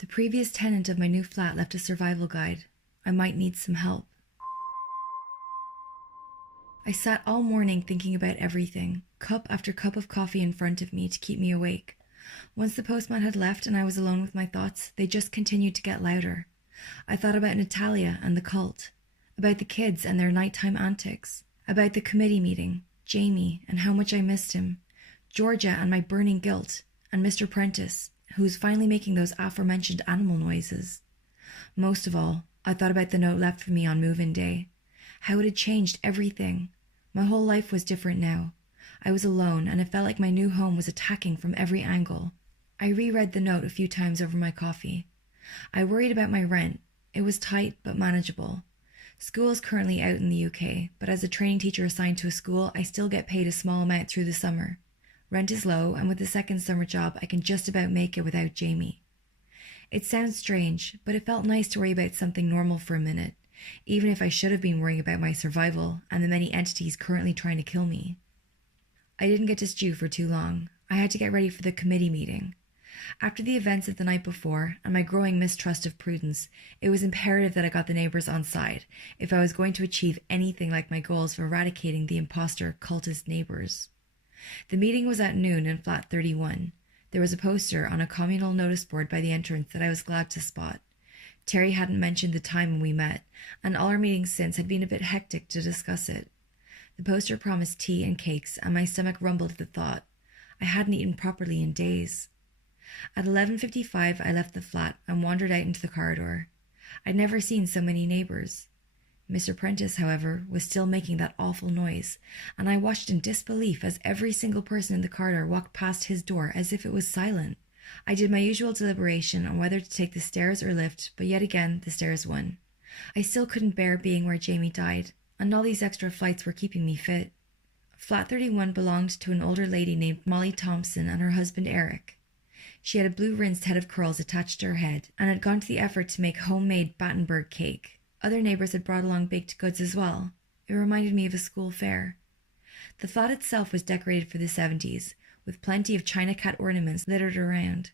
The previous tenant of my new flat left a survival guide. I might need some help. I sat all morning thinking about everything, cup after cup of coffee in front of me to keep me awake. Once the postman had left and I was alone with my thoughts, they just continued to get louder. I thought about Natalia and the cult, about the kids and their nighttime antics, about the committee meeting, Jamie and how much I missed him, Georgia and my burning guilt, and Mr. Prentice, who was finally making those aforementioned animal noises. Most of all, I thought about the note left for me on move-in day, how it had changed everything. My whole life was different now. I was alone, and it felt like my new home was attacking from every angle. I reread the note a few times over my coffee. I worried about my rent. It was tight, but manageable. School is currently out in the UK, but as a training teacher assigned to a school, I still get paid a small amount through the summer. Rent is low, and with the second summer job, I can just about make it without Jamie. It sounds strange, but it felt nice to worry about something normal for a minute, even if I should have been worrying about my survival and the many entities currently trying to kill me. I didn't get to stew for too long. I had to get ready for the committee meeting. After the events of the night before and my growing mistrust of Prudence, it was imperative that I got the neighbors on side if I was going to achieve anything like my goals of eradicating the imposter cultist neighbors. The meeting was at noon in flat 31. There was a poster on a communal notice board by the entrance that I was glad to spot. Terry hadn't mentioned the time when we met, and all our meetings since had been a bit hectic to discuss it. The poster promised tea and cakes, and my stomach rumbled at the thought. I hadn't eaten properly in days. At 11:55, I left the flat and wandered out into the corridor. I'd never seen so many neighbors. Mr. Prentice, however, was still making that awful noise, and I watched in disbelief as every single person in the corridor walked past his door as if it was silent. I did my usual deliberation on whether to take the stairs or lift, but yet again the stairs won. I still couldn't bear being where Jamie died, and all these extra flights were keeping me fit. Flat 31 belonged to an older lady named Molly Thompson and her husband Eric. She had a blue-rinsed head of curls attached to her head, and had gone to the effort to make homemade Battenberg cake. Other neighbors had brought along baked goods as well. It reminded me of a school fair. The flat itself was decorated for the 70s, with plenty of china cat ornaments littered around.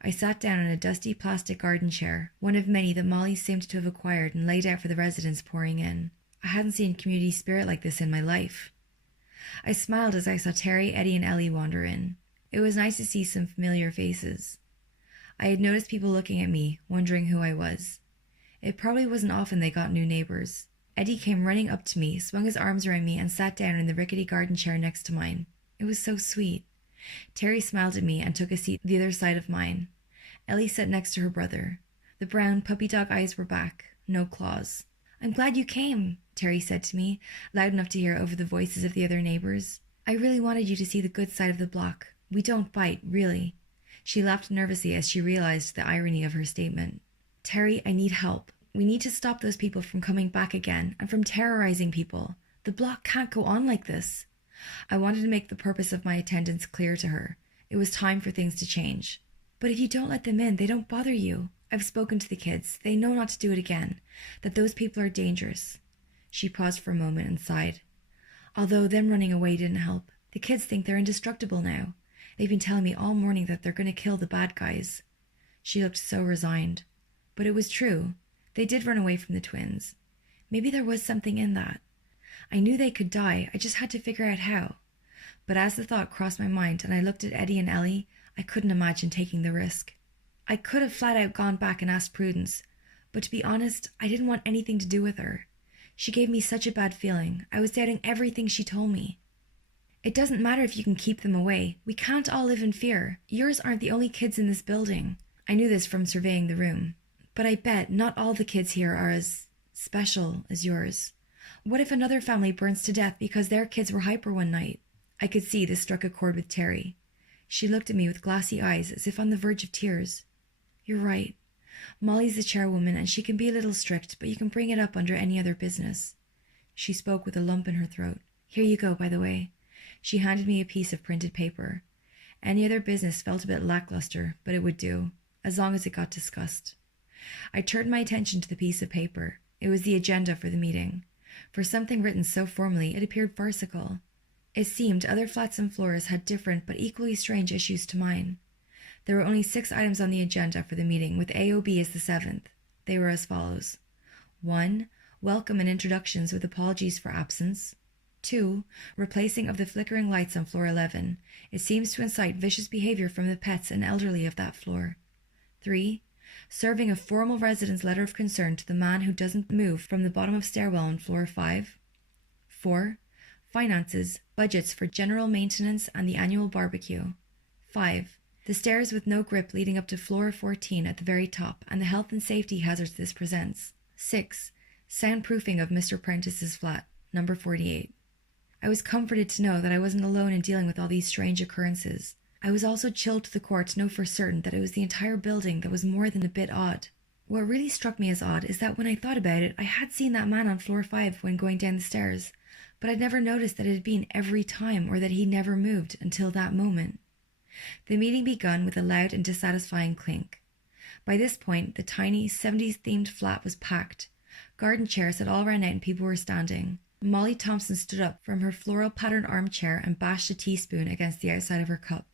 I sat down in a dusty plastic garden chair, one of many that Molly seemed to have acquired and laid out for the residents pouring in. I hadn't seen community spirit like this in my life. I smiled as I saw Terry, Eddie, and Ellie wander in. It was nice to see some familiar faces. I had noticed people looking at me, wondering who I was. It probably wasn't often they got new neighbors. Eddie came running up to me, swung his arms around me, and sat down in the rickety garden chair next to mine. It was so sweet. Terry smiled at me and took a seat the other side of mine. Ellie sat next to her brother. The brown puppy dog eyes were back, no claws. "I'm glad you came," Terry said to me, loud enough to hear over the voices of the other neighbors. "I really wanted you to see the good side of the block. We don't bite, really." She laughed nervously as she realized the irony of her statement. "Terry, I need help. We need to stop those people from coming back again and from terrorizing people. The block can't go on like this." I wanted to make the purpose of my attendance clear to her. It was time for things to change. "But if you don't let them in, they don't bother you. I've spoken to the kids. They know not to do it again, that those people are dangerous." She paused for a moment and sighed. "Although them running away didn't help. The kids think they're indestructible now. They've been telling me all morning that they're going to kill the bad guys." She looked so resigned. But it was true. They did run away from the twins. Maybe there was something in that. I knew they could die, I just had to figure out how. But as the thought crossed my mind and I looked at Eddie and Ellie, I couldn't imagine taking the risk. I could have flat out gone back and asked Prudence, but to be honest, I didn't want anything to do with her. She gave me such a bad feeling. I was doubting everything she told me. "It doesn't matter if you can keep them away. We can't all live in fear. Yours aren't the only kids in this building." I knew this from surveying the room. "But I bet not all the kids here are as special as yours. What if another family burns to death because their kids were hyper one night?" I could see this struck a chord with Terry. She looked at me with glassy eyes as if on the verge of tears. "You're right. Molly's the chairwoman and she can be a little strict, but you can bring it up under any other business." She spoke with a lump in her throat. "Here you go, by the way." She handed me a piece of printed paper. Any other business felt a bit lackluster, but it would do, as long as it got discussed. I turned my attention to the piece of paper. It was the agenda for the meeting. For something written so formally, it appeared farcical. It seemed other flats and floors had different but equally strange issues to mine. There were only 6 items on the agenda for the meeting, with AOB as the 7th. They were as follows. 1. Welcome and introductions with apologies for absence. 2. Replacing of the flickering lights on floor 11. It seems to incite vicious behavior from the pets and elderly of that floor. 3. Serving a formal residence letter of concern to the man who doesn't move from the bottom of stairwell on floor 5. 4. Finances, budgets for general maintenance and the annual barbecue. 5. The stairs with no grip leading up to floor 14 at the very top and the health and safety hazards this presents. 6. Soundproofing of Mr. Prentice's flat, number 48. I was comforted to know that I wasn't alone in dealing with all these strange occurrences. I was also chilled to the core to know for certain that it was the entire building that was more than a bit odd. What really struck me as odd is that when I thought about it, I had seen that man on floor 5 when going down the stairs, but I'd never noticed that it had been every time or that he never moved until that moment. The meeting begun with a loud and dissatisfying clink. By this point, the tiny 70s-themed flat was packed. Garden chairs had all run out and people were standing. Molly Thompson stood up from her floral-patterned armchair and bashed a teaspoon against the outside of her cup.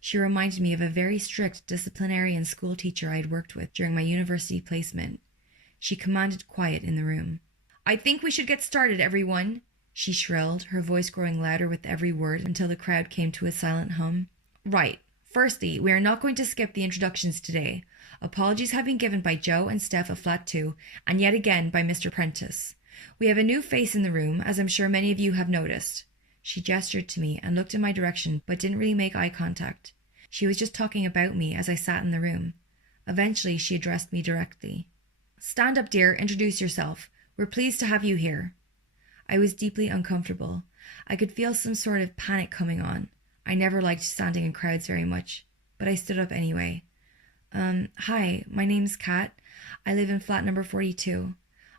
She reminded me of a very strict disciplinarian school teacher I had worked with during my university placement. She commanded quiet in the room. "I think we should get started, everyone," she shrilled, her voice growing louder with every word until the crowd came to a silent hum. "Right. Firstly, we are not going to skip the introductions today. Apologies have been given by Joe and Steph of Flat 2, and yet again by Mr. Prentice. We have a new face in the room, as I'm sure many of you have noticed." She gestured to me and looked in my direction, but didn't really make eye contact. She was just talking about me as I sat in the room. Eventually, she addressed me directly. "Stand up, dear. Introduce yourself. We're pleased to have you here." I was deeply uncomfortable. I could feel some sort of panic coming on. I never liked standing in crowds very much, but I stood up anyway. Hi, my name's Kat. I live in flat number 42.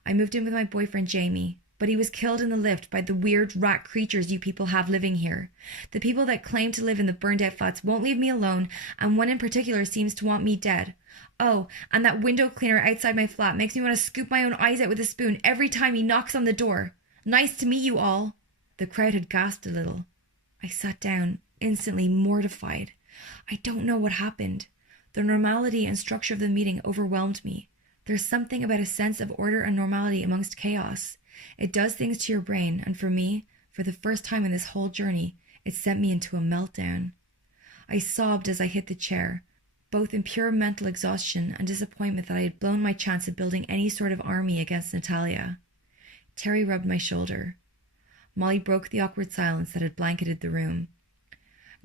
I moved in with my boyfriend Jamie, but he was killed in the lift by the weird rat creatures you people have living here. The people that claim to live in the burned-out flats won't leave me alone, and one in particular seems to want me dead. Oh, and that window cleaner outside my flat makes me want to scoop my own eyes out with a spoon every time he knocks on the door. Nice to meet you all." The crowd had gasped a little. I sat down, instantly mortified. I don't know what happened. The normality and structure of the meeting overwhelmed me. There's something about a sense of order and normality amongst chaos. It does things to your brain, and for me, for the first time in this whole journey, it sent me into a meltdown. I sobbed as I hit the chair, both in pure mental exhaustion and disappointment that I had blown my chance of building any sort of army against Natalia. Terry rubbed my shoulder. Molly broke the awkward silence that had blanketed the room.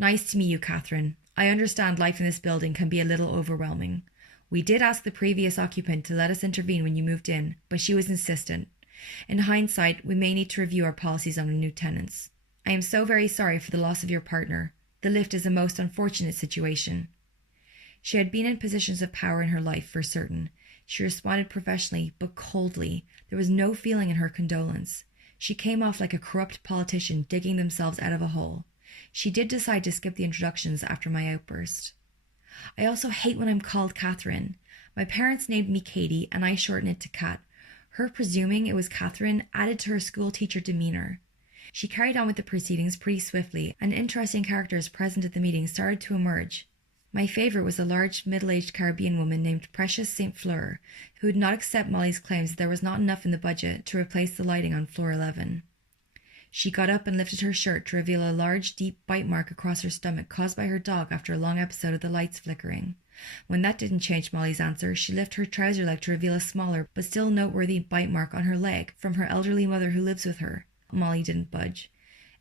"Nice to meet you, Catherine. I understand life in this building can be a little overwhelming. We did ask the previous occupant to let us intervene when you moved in, but she was insistent. In hindsight, we may need to review our policies on our new tenants. I am so very sorry for the loss of your partner. The lift is a most unfortunate situation." She had been in positions of power in her life, for certain. She responded professionally, but coldly. There was no feeling in her condolence. She came off like a corrupt politician digging themselves out of a hole. She did decide to skip the introductions after my outburst. I also hate when I'm called Catherine. My parents named me Katie, and I shortened it to Kat. Her presuming it was Catherine added to her school teacher demeanor. She carried on with the proceedings pretty swiftly, and interesting characters present at the meeting started to emerge. My favourite was a large, middle-aged Caribbean woman named Precious St. Fleur, who would not accept Molly's claims that there was not enough in the budget to replace the lighting on floor 11. She got up and lifted her shirt to reveal a large, deep bite mark across her stomach caused by her dog after a long episode of the lights flickering. When that didn't change Molly's answer, she lifted her trouser leg to reveal a smaller but still noteworthy bite mark on her leg from her elderly mother who lives with her. Molly didn't budge.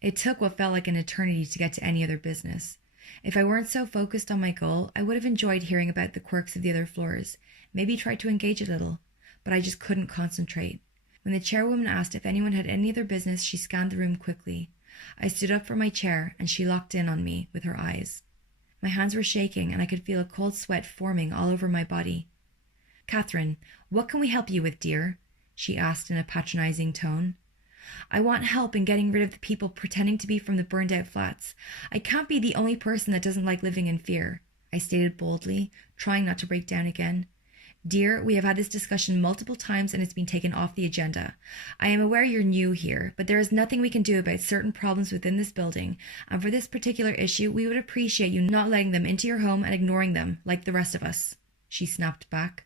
It took what felt like an eternity to get to any other business. If I weren't so focused on my goal, I would have enjoyed hearing about the quirks of the other floors, maybe tried to engage a little, but I just couldn't concentrate. When the chairwoman asked if anyone had any other business, she scanned the room quickly. I stood up from my chair, and she locked in on me with her eyes. My hands were shaking, and I could feel a cold sweat forming all over my body. "Catherine, what can we help you with, dear?" she asked in a patronizing tone. "I want help in getting rid of the people pretending to be from the burned-out flats. I can't be the only person that doesn't like living in fear," I stated boldly, trying not to break down again. Dear, we have had this discussion multiple times and it's been taken off the agenda. I am aware you're new here, but there is nothing we can do about certain problems within this building, and for this particular issue, we would appreciate you not letting them into your home and ignoring them like the rest of us. She snapped back.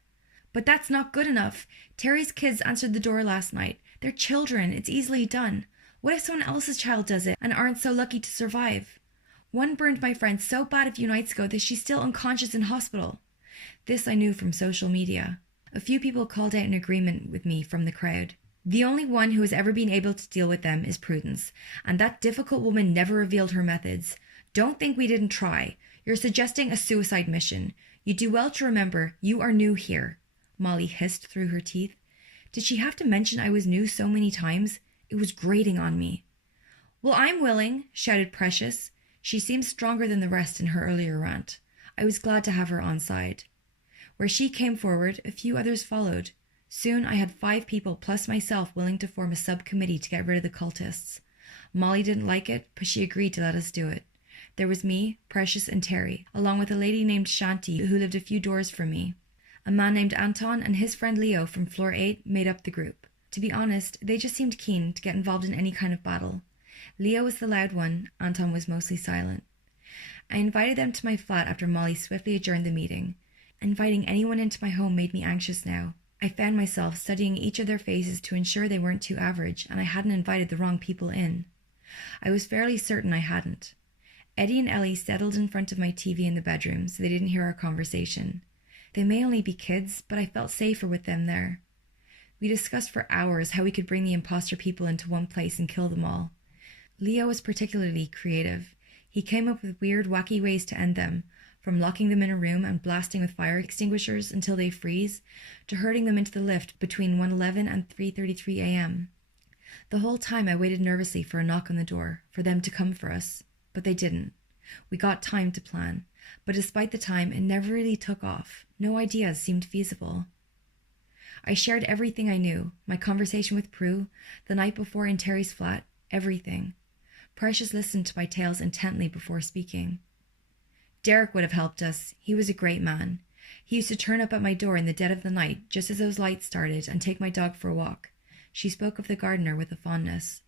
But that's not good enough. Terry's kids answered the door last night. They're children. It's easily done. What if someone else's child does it and aren't so lucky to survive? One burned my friend so bad a few nights ago that she's still unconscious in hospital. This I knew from social media. A few people called out in agreement with me from the crowd. The only one who has ever been able to deal with them is Prudence, and that difficult woman never revealed her methods. Don't think we didn't try. You're suggesting a suicide mission. You do well to remember you are new here. Molly hissed through her teeth. Did she have to mention I was new so many times? It was grating on me. Well, I'm willing, shouted Precious. She seemed stronger than the rest in her earlier rant. I was glad to have her on side. Where she came forward, a few others followed. Soon I had 5 people plus myself willing to form a subcommittee to get rid of the cultists. Molly didn't like it, but she agreed to let us do it. There was me, Precious, and Terry, along with a lady named Shanti who lived a few doors from me. A man named Anton and his friend Leo from floor 8 made up the group. To be honest, they just seemed keen to get involved in any kind of battle. Leo was the loud one, Anton was mostly silent. I invited them to my flat after Molly swiftly adjourned the meeting. Inviting anyone into my home made me anxious now. I found myself studying each of their faces to ensure they weren't too average and I hadn't invited the wrong people in. I was fairly certain I hadn't. Eddie and Ellie settled in front of my TV in the bedroom so they didn't hear our conversation. They may only be kids, but I felt safer with them there. We discussed for hours how we could bring the imposter people into one place and kill them all. Leo was particularly creative. He came up with weird, wacky ways to end them, from locking them in a room and blasting with fire extinguishers until they freeze, to herding them into the lift between 1:11 and 3:33 a.m. The whole time I waited nervously for a knock on the door, for them to come for us, but they didn't. We got time to plan, but despite the time, it never really took off. No ideas seemed feasible. I shared everything I knew, my conversation with Prue, the night before in Terry's flat, everything. Precious listened to my tales intently before speaking. Derek would have helped us. He was a great man. He used to turn up at my door in the dead of the night, just as those lights started, and take my dog for a walk. She spoke of the gardener with a fondness.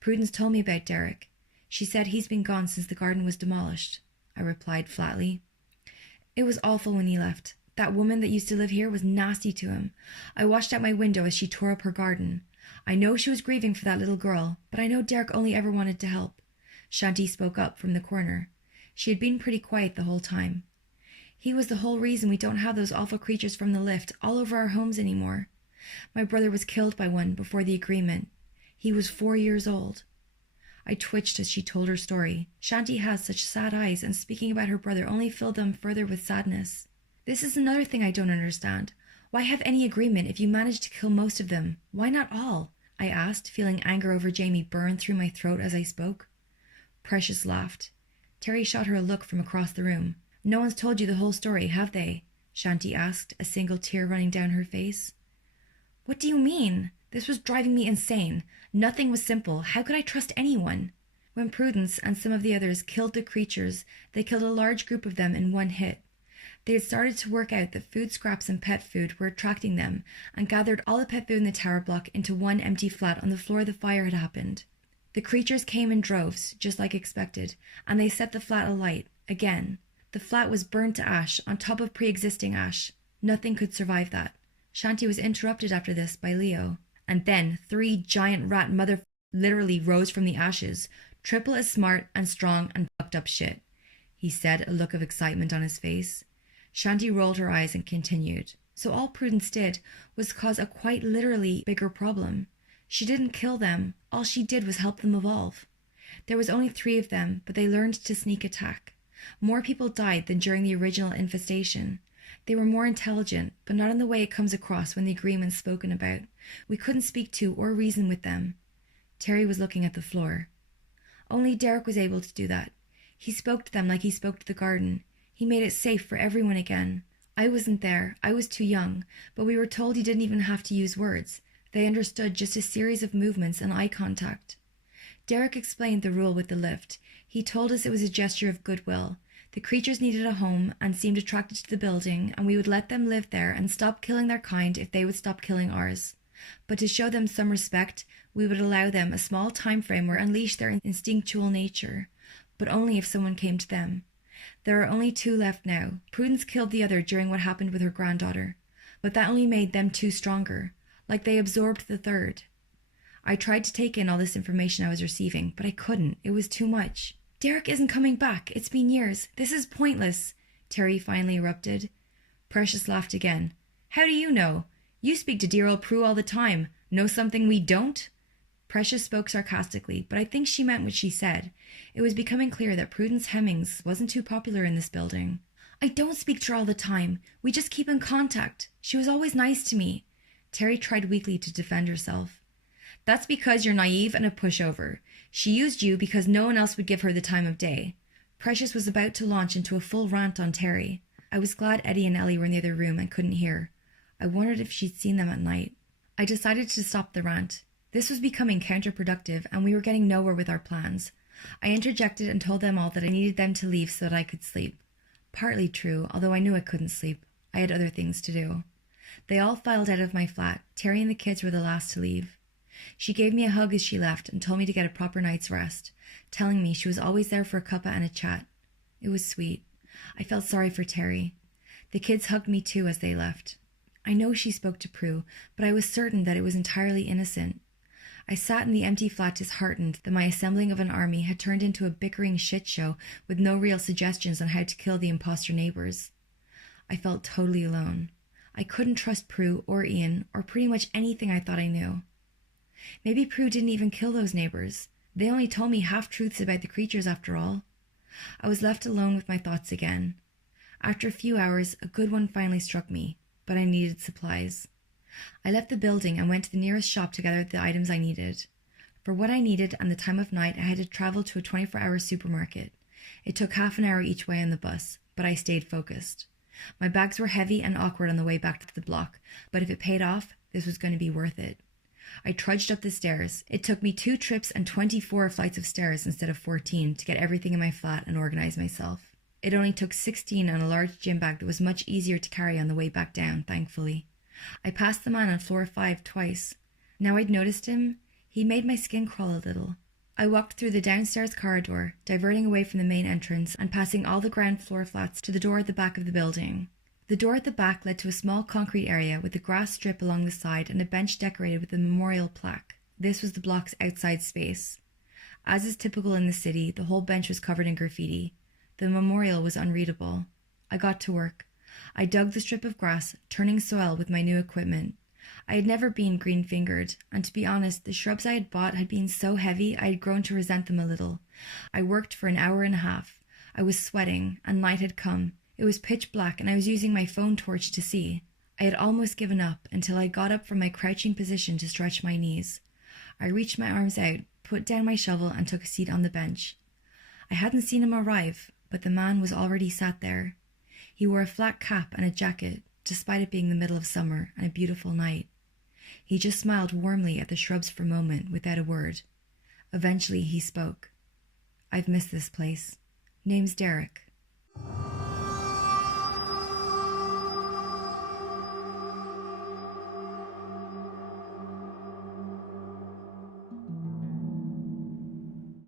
Prudence told me about Derek. She said he's been gone since the garden was demolished. I replied flatly. It was awful when he left. That woman that used to live here was nasty to him. I watched out my window as she tore up her garden. I know she was grieving for that little girl, but I know Derek only ever wanted to help. Shanti spoke up from the corner. She had been pretty quiet the whole time. He was the whole reason we don't have those awful creatures from the lift all over our homes anymore. My brother was killed by one before the agreement. He was 4 years old. I twitched as she told her story. Shanti has such sad eyes, and speaking about her brother only filled them further with sadness. This is another thing I don't understand. Why have any agreement if you managed to kill most of them? Why not all? I asked, feeling anger over Jamie burn through my throat as I spoke. Precious laughed. Terry shot her a look from across the room. No one's told you the whole story, have they? Shanti asked, a single tear running down her face. What do you mean? This was driving me insane. Nothing was simple. How could I trust anyone? When Prudence and some of the others killed the creatures, they killed a large group of them in one hit. They had started to work out that food scraps and pet food were attracting them and gathered all the pet food in the tower block into one empty flat on the floor the fire had happened. The creatures came in droves, just like expected, and they set the flat alight, again. The flat was burned to ash, on top of pre-existing ash. Nothing could survive that. Shanti was interrupted after this by Leo. And then 3 giant rat mother literally rose from the ashes, triple as smart and strong and fucked up shit, he said, a look of excitement on his face. Shanti rolled her eyes and continued. So all Prudence did was cause a quite literally bigger problem. She didn't kill them. All she did was help them evolve. There was only 3 of them, but they learned to sneak attack. More people died than during the original infestation. They were more intelligent, but not in the way it comes across when the agreement's spoken about. We couldn't speak to or reason with them. Terry was looking at the floor. Only Derek was able to do that. He spoke to them like he spoke to the garden. He made it safe for everyone again. I wasn't there. I was too young, but we were told you didn't even have to use words. They understood just a series of movements and eye contact. Derek explained the rule with the lift. He told us it was a gesture of goodwill, The creatures needed a home and seemed attracted to the building, and we would let them live there and stop killing their kind if they would stop killing ours. But to show them some respect, we would allow them a small time frame where unleash their instinctual nature, but only if someone came to them. There are only 2 left now. Prudence killed the other during what happened with her granddaughter, but that only made them 2 stronger, like they absorbed the third. I tried to take in all this information I was receiving, but I couldn't. It was too much. Derek isn't coming back. It's been years. This is pointless, Terry finally erupted. Precious laughed again. How do you know? You speak to dear old Prue all the time. Know something we don't? Precious spoke sarcastically, but I think she meant what she said. It was becoming clear that Prudence Hemmings wasn't too popular in this building. I don't speak to her all the time. We just keep in contact. She was always nice to me. Terry tried weakly to defend herself. That's because you're naive and a pushover. She used you because no one else would give her the time of day. Precious was about to launch into a full rant on Terry. I was glad Eddie and Ellie were in the other room and couldn't hear. I wondered if she'd seen them at night. I decided to stop the rant. This was becoming counterproductive, and we were getting nowhere with our plans. I interjected and told them all that I needed them to leave so that I could sleep. Partly true, although I knew I couldn't sleep. I had other things to do. They all filed out of my flat. Terry and the kids were the last to leave. She gave me a hug as she left and told me to get a proper night's rest, telling me she was always there for a cuppa and a chat. It was sweet. I felt sorry for Terry. The kids hugged me too as they left. I know she spoke to Prue, but I was certain that it was entirely innocent. I sat in the empty flat disheartened that my assembling of an army had turned into a bickering shit show with no real suggestions on how to kill the imposter neighbors. I felt totally alone. I couldn't trust Prue or Ian or pretty much anything I thought I knew. Maybe Prue didn't even kill those neighbors. They only told me half-truths about the creatures after all. I was left alone with my thoughts again. After a few hours, a good one finally struck me, but I needed supplies. I left the building and went to the nearest shop to gather the items I needed. For what I needed and the time of night, I had to travel to a 24-hour supermarket. It took half an hour each way on the bus, but I stayed focused. My bags were heavy and awkward on the way back to the block, but if it paid off, this was going to be worth it. I trudged up the stairs. It took me 2 trips and 24 flights of stairs instead of 14 to get everything in my flat and organize myself. It only took 16 on a large gym bag that was much easier to carry on the way back down, thankfully. I passed the man on floor 5 twice. Now I'd noticed him, he made my skin crawl a little. I walked through the downstairs corridor, diverting away from the main entrance and passing all the ground floor flats to the door at the back of the building. The door at the back led to a small concrete area with a grass strip along the side and a bench decorated with a memorial plaque. This was the block's outside space. As is typical in the city, the whole bench was covered in graffiti. The memorial was unreadable. I got to work. I dug the strip of grass, turning soil with my new equipment. I had never been green-fingered, and to be honest, the shrubs I had bought had been so heavy I had grown to resent them a little. I worked for an hour and a half. I was sweating, and night had come. It was pitch black, and I was using my phone torch to see. I had almost given up until I got up from my crouching position to stretch my knees. I reached my arms out, put down my shovel, and took a seat on the bench. I hadn't seen him arrive, but the man was already sat there. He wore a flat cap and a jacket, despite it being the middle of summer and a beautiful night. He just smiled warmly at the shrubs for a moment without a word. Eventually he spoke. "I've missed this place. Name's Derek."